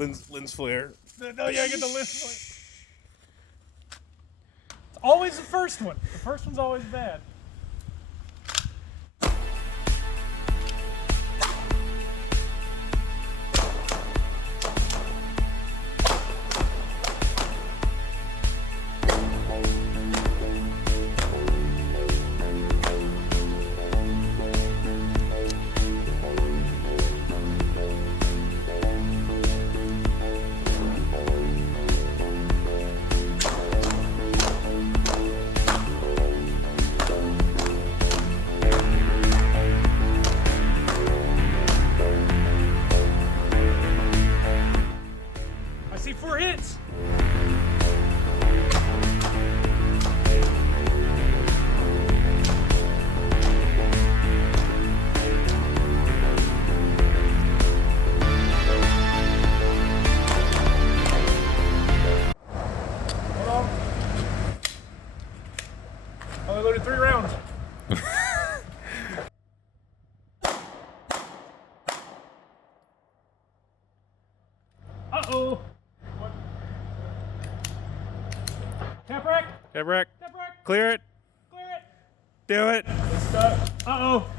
Lens flare. No, yeah, I get the lens flare. It's always the first one. The first one's always bad. I see 4 hits. Hold on. Only loaded 3 rounds. Uh-oh. What? Tap rack. Cap rack. Tap rack. Clear it. Clear it. Do it. It's stuck. Uh-oh.